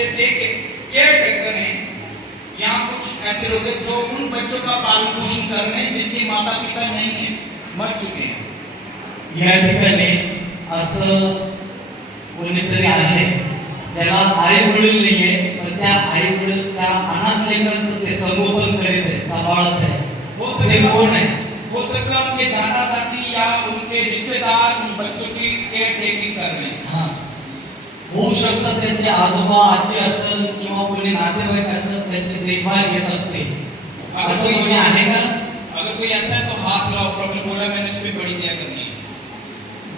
ऐसे care taker हैं, यहाँ कुछ ऐसे लोग हैं जो उन बच्चों का पालन पोषण कर रहे हैं जिनके माता पिता नहीं है, मर चुके हैं। या ठिकाणी असं कोणीतरी आहे ज्याला आई वडील नाहीये, पण त्या आई वडील त्या अनाथ लेकरांचं ते संगोपन करीत आहे, सांभाळत आहे. ते कोण आहे? हो सकता है उनके दादा दादी या उनके रिश्तेदार उन बच्चों की केयर टेकिंग कर रहे हैं। हाँ, होऊ शकतं त्यांचे आजोबा आजी असेल किंवा कोणी नातेवाईक असेल त्यांची देखभाल घेत असतील. असं कोणी आहे का? अगर कोई ऐसा है तो हाथ लाओ। प्रभु बोला मैंने इस पे बड़ी दया करनी है।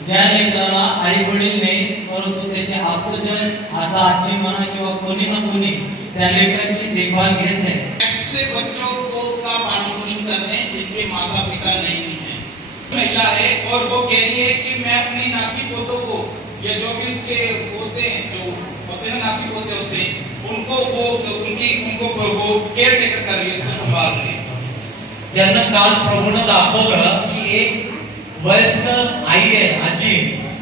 ज्या लेकराला आई वडील नाही परंतु त्याचे आप्तजन आजा आजी म्हणा किंवा कोणी ना कोणी त्या लेकरांची देखभाल घेत आहे. ऐसे बच्चों को का पालन पोषण कर रहे हैं जिनके माता पिता नहीं है। महिला है और वो कह रही है कि मैं अपनी नाती पोतों को या जो भी उसके होते हैं, जो होते हैं नाती पोते होते हैं, उनको वो केयर टेकर कर रही है, उसको संभाल रही है। त्यांना काल प्रभूनं दाखवलं की एक वयस्क आई आहे, आजी,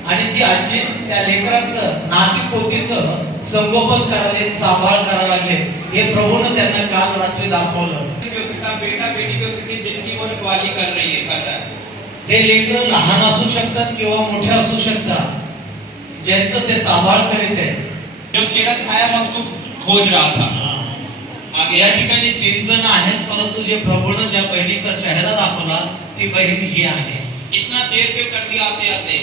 आणि ती आजी त्या लेकरांचं नाती पोतीचं संगोपन करायला सांभाळ करायला लागले. हे प्रभूनं त्यांना काल रात्री दाखवलं. बेटा बेटी की स्थिति जिनकी वो रखवाली कर रही है, कर रहा है। ते लेकर लहान असू शकतात किंवा मोठे असू शकतात, ज्यांचं ते सांभाळ करीत आहे. जो चेहरा खाया मैं उसको खोज रहा था। आगे या ठिकाणी 3 जण आहेत, परंतु जे प्रभूनं ज्या बहिणीचा चेहरा दाखवला ती बहीण ही आहे. इतना देर क्यों कर दिया आते आते?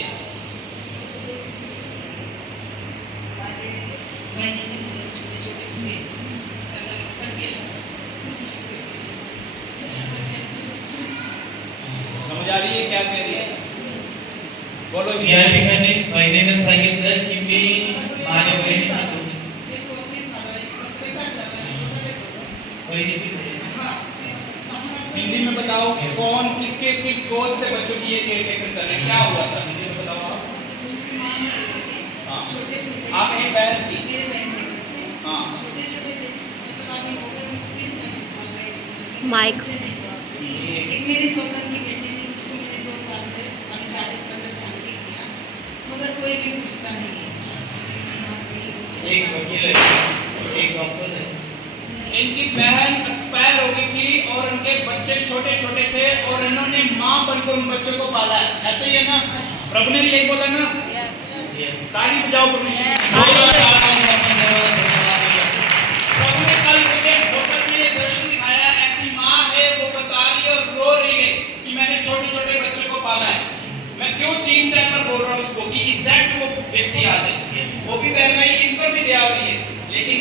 समझ आ रही है क्या कह रही है? बोलो। या ठिकाणी बहिणीने सांगितलं की मी माझ्या बहिणीची हिंदी में बताओ कौन किसके किस गोद से बच्चों की ये केयर टेकर कर रहे हैं, क्या हुआ था हिंदी में बताओ आप। हाँ, आपकी बहन थी। हाँ, माइक एक मेरी सोकर की बेटी थी, उसको मैंने 2 साल से 40-50 साल की किया, मगर कोई भी पूछता नहीं है। एक वकील है, एक डॉक्टर है. इनकी बहन एक्सपायर हो गई थी और उनके बच्चे छोटे छोटे थे और इन्होंने माँ बनकर उन बच्चों को पाला है। ऐसे ही है ना? प्रभु ने भी यही बोला ना? ताली बजाओ प्रभु की। प्रभु ने कल मुझे होटल में ये दर्शन दिखाया, ऐसी माँ है वो बता रही है और रो रही है कि मैंने छोटे छोटे बच्चों को पाला है। मैं क्यों 3-4 बार बोल रहा हूँ उसको कि एग्जैक्ट वो व्यक्ति आ जाए। वो भी बहना ही, इन पर भी दया हो रही है, लेकिन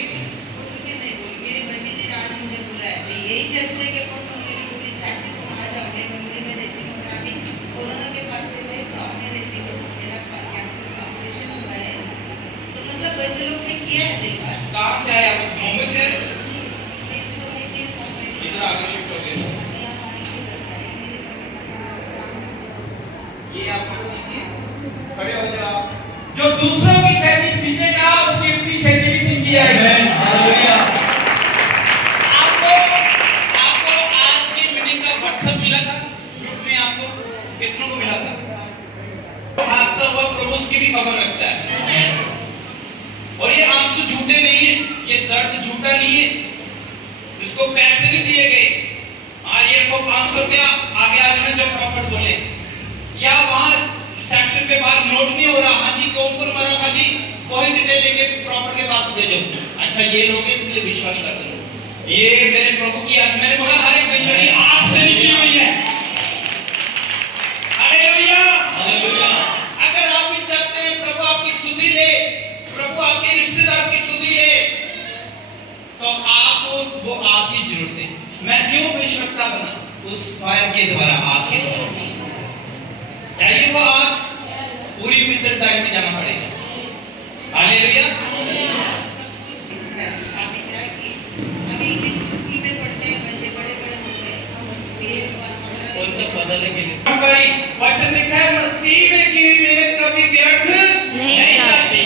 यही चर्चा के पास मेरी पूरी चाची को आ जाओ, मैं मुंबई में रहती हूँ, अभी कोरोना के बाद से मैं गाँव में रहती हूँ, मेरा कैंसर का ऑपरेशन हुआ है, तो मतलब बच्चे लोग ने किया है देखभाल। कहाँ से आए आप? मुंबई से? मैं इसको 3 साल में इधर आगे शिफ्ट हो गए। ये आप खड़े हो जाओ आप। जो दूसरों की खेती सींचेगा उसकी अपनी खेती भी सींची जाएगी। कितनों को मिला था? हादसा हुआ, प्रभु उसकी भी खबर रखता है। और ये आंसू झूठे नहीं है, ये दर्द झूठा नहीं है। इसको पैसे नहीं दिए गए। आज ये को 500 रुपया आगे आ गए जो प्रॉफिट बोले, या वहां रिसेप्शन पे बाहर नोट नहीं हो रहा, हाँ जी कौन कौन मरा था जी, कोई डिटेल लेके प्रॉफिट के पास भेजो। अच्छा ये लोग इसलिए विश्वास नहीं करते। ये मेरे प्रभु की, मैंने बोला हर एक विषय आग से निकली हुई है। अगर आप भी चाहते हैं प्रभु आपकी सुधि ले, प्रभु आपके रिश्तेदार की सुधि ले, तो आपको वो आग की जरूरत है। मैं क्यों भविष्यवक्ता बना? उस फायर के द्वारा, आग के द्वारा चाहिए वो आग, पूरी मित्रता में जाना पड़ेगा। हालेलुया। शादी ब्याह की, अभी इंग्लिश स्कूल में पढ़ते हैं बच्चे, बड़े-बड़े हो गए। वचन लिखा है मसीह में की मेहनत कभी व्यर्थ नहीं जाती।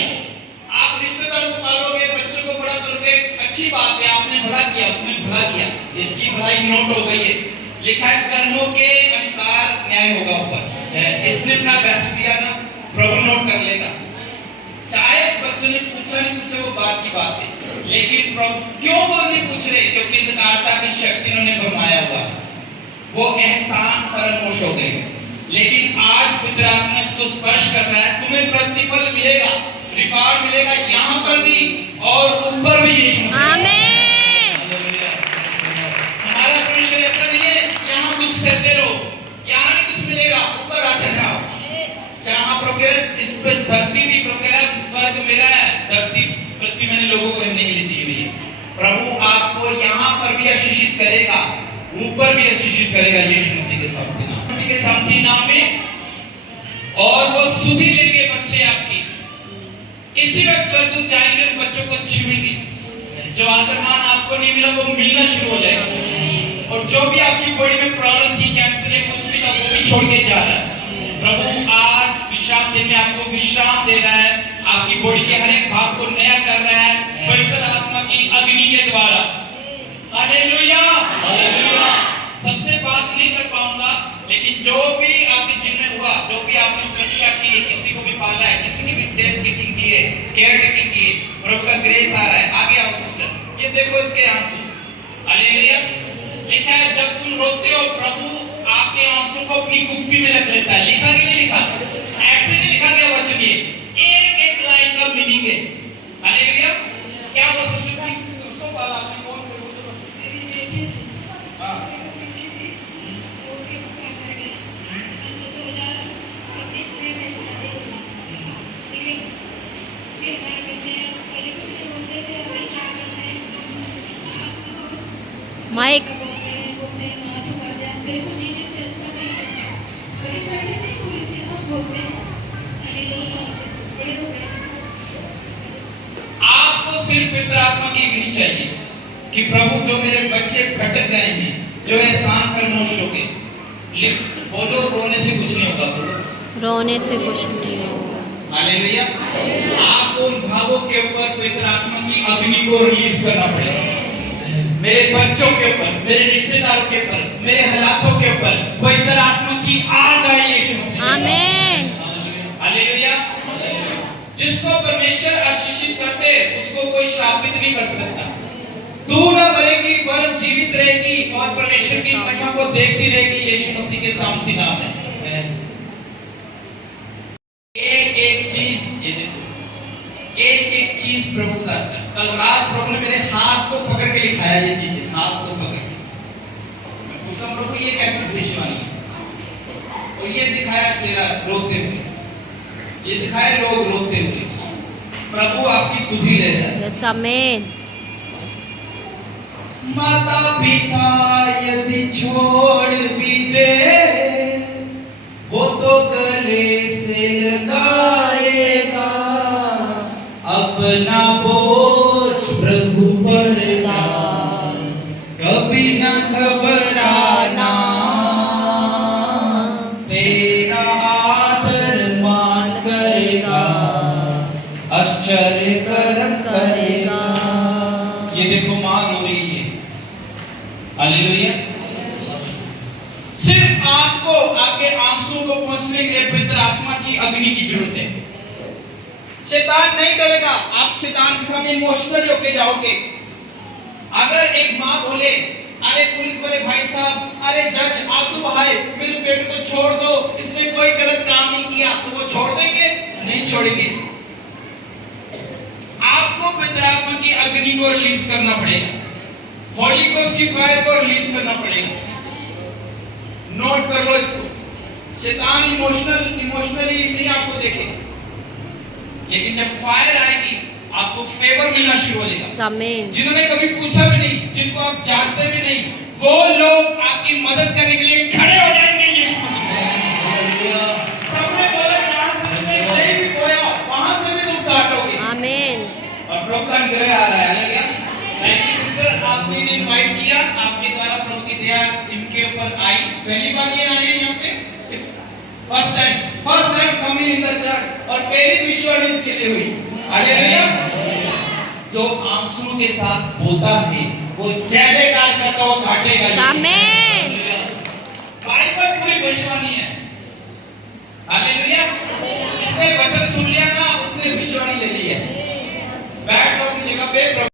आप रिश्तेदारों को पालोगे, बच्चों को बड़ा करोगे, अच्छी बात है, आपने भला किया, उसने भला किया, इसकी भलाई नोट हो गई है। लिखा है कर्मों के अनुसार न्याय होगा ऊपर। इसने अपना बेस्ट दिया ना, प्रभु नोट कर लेगा। चाहे इस बच्चे ने पूछा नहीं पूछा वो बात की बात है, लेकिन प्रभु क्यों वो नहीं पूछ रहे? क्योंकि अंधकारता की शक्ति उन्होंने भरमाया हुआ, वो एहसान फरामोश हो गए। लेकिन आज पवित्र आत्मा इसको स्पर्श कर रहा है, तुम्हें प्रतिफल मिलेगा, रिवार्ड मिलेगा यहाँ पर भी और ऊपर भी। यीशु मसीह आमीन। हमारा परमेश्वर ऐसा नहीं है यहाँ कुछ सहते रहो, यहाँ नहीं कुछ मिलेगा, ऊपर आते जाओ। जहाँ प्रभु इस पे धरती भी प्रभु कह रहा है स्वर्ग मेरा है, धरती पृथ्वी मैंने लोगों को रहने के लिए दी हुई है। प्रभु आपको यहाँ पर भी आशीषित करेगा, ऊपर भी आशीषित करेगा यीशु मसीह के सामर्थी नाम, मसीह के सामर्थी नाम में। और वो सुधि लेंगे बच्चे आपकी, इसी वक्त स्वर्गदूत जाएंगे उन बच्चों को छुएंगे। जो आदरमान आपको नहीं मिला वो मिलना शुरू हो जाएगा। और जो भी आपकी बॉडी में प्रॉब्लम थी, कैंसर या कुछ भी था, वो भी छोड़ के जा रहा है। प्रभु आज विश्राम दिन में आपको विश्राम दे रहा है, आपकी बॉडी के हर एक भाग को नया कर रहा है पवित्र आत्मा की अग्नि के द्वारा। Hallelujah, hallelujah. सबसे बात नहीं कर पाऊंगा, लेकिन जो भी आपके जिम में हुआ, जो भी आपने सुरक्षा की है, किसी को भी पाला है, किसी की भी टेक टेकिंग की है, केयर टेकिंग की है, प्रभु का ग्रेस आ रहा है। आगे आओ सिस्टर, ये देखो इसके आंसू। हालेलुया। लिखा है जब तुम रोते हो प्रभु आपके आंसू को अपनी कुप्पी में रख लेता है। लिखा कि नहीं लिखा? ऐसे नहीं लिखा गया वचन, ये एक एक लाइन का मीनिंग है। हालेलुया। क्या वो सिस्टर प्लीज उसको बाल आपने कौन हां माइक। आपको सिर्फ पवित्र आत्मा की अग्नि चाहिए कि प्रभु जो मेरे बच्चे भटक गए हैं, जो एहसान फरामोश हो गए, बोलो रोने से कुछ नहीं होगा, रोने से कुछ नहीं होगा। हालेलुया। आपको उन भावों के ऊपर पवित्र आत्मा की अग्नि को रिलीज करना पड़ेगा। मेरे बच्चों के ऊपर, मेरे रिश्तेदारों के ऊपर, मेरे हालातों के ऊपर पवित्र आत्मा की आग आई यीशु मसीह। आमीन। हालेलुया। जिसको परमेश्वर आशीषित करते उसको कोई श्रापित नहीं कर सकता। तू न मरेगी वरन जीवित रहेगी और परमेश्वर की महिमा को देखती रहेगी यीशु मसीह के सामर्थी नाम है। एक एक चीज ये देखो, एक एक चीज प्रभु का था। कल रात प्रभु ने मेरे हाथ को पकड़ के लिखाया ये चीजें, हाथ को पकड़ के। मैं पूछा प्रभु ये कैसी भविष्यवाणी है? और ये दिखाया चेहरा रोते हुए, ये दिखाया लोग रोते हुए। प्रभु आपकी सुधि ले रहा है। यस आमीन। माता पिता यदि छोड़ भी दे वो तो गले से लगाएगा, अपना बोझ प्रभु पर डाल, कभी न घबराना, तेरा आदर मान करेगा, आश्चर्य कर्म करेगा। ये देखो मां रो रही है। हालेलुया। सिर्फ आपको आपके आंसू को पहुंचने के लिए पवित्र आत्मा की अग्नि की जरूरत है। शैतान नहीं डरेगा, आप शैतान के सामने इमोशनल होके जाओगे। अगर एक मां बोले अरे पुलिस वाले भाई साहब, अरे जज आंसू बहाए, मेरे बेटे को छोड़ दो, इसने कोई गलत काम नहीं किया, तो वो छोड़ देंगे? नहीं छोड़ेंगे। आपको पवित्र आत्मा की अग्नि को रिलीज करना पड़ेगा, होली गोस्ट की फायर को रिलीज करना पड़ेगा। नोट कर लो इसको। शैतान इमोशनली नहीं आपको देखेगा, लेकिन जब फायर आएगी आपको फेवर मिलना शुरू हो जाएगा। आमीन। जिन्होंने कभी पूछा भी नहीं, जिनको आप जानते भी नहीं, वो लोग आपकी मदद करने के लिए खड़े हो जाएंगे। यीशु मसीह प्रभु ने बोला जहां से तुमने नहीं भी बोया वहां से भी तुम काटोगे। आमीन। और प्रभु का अनुग्रह आ रहा है। हालेलुया। थैंक यू सिस्टर, आपने इन्हें इनवाइट किया, आपके द्वारा प्रभु की दया इनके ऊपर आई। पहली बार ये आए यहाँ पे, first time coming in the church, और पहली विश्वास इसके लिए हुई। हालेलुया। जो आंसू के साथ बोता है वो जय जयकार करता हुआ काटेगा। आमीन। बाइबल पूरी भविष्यवाणी है। हालेलुया। जिसने वचन सुन लिया ना उसने भविष्यवाणी ले ली है। बैठ अपनी जगह पे।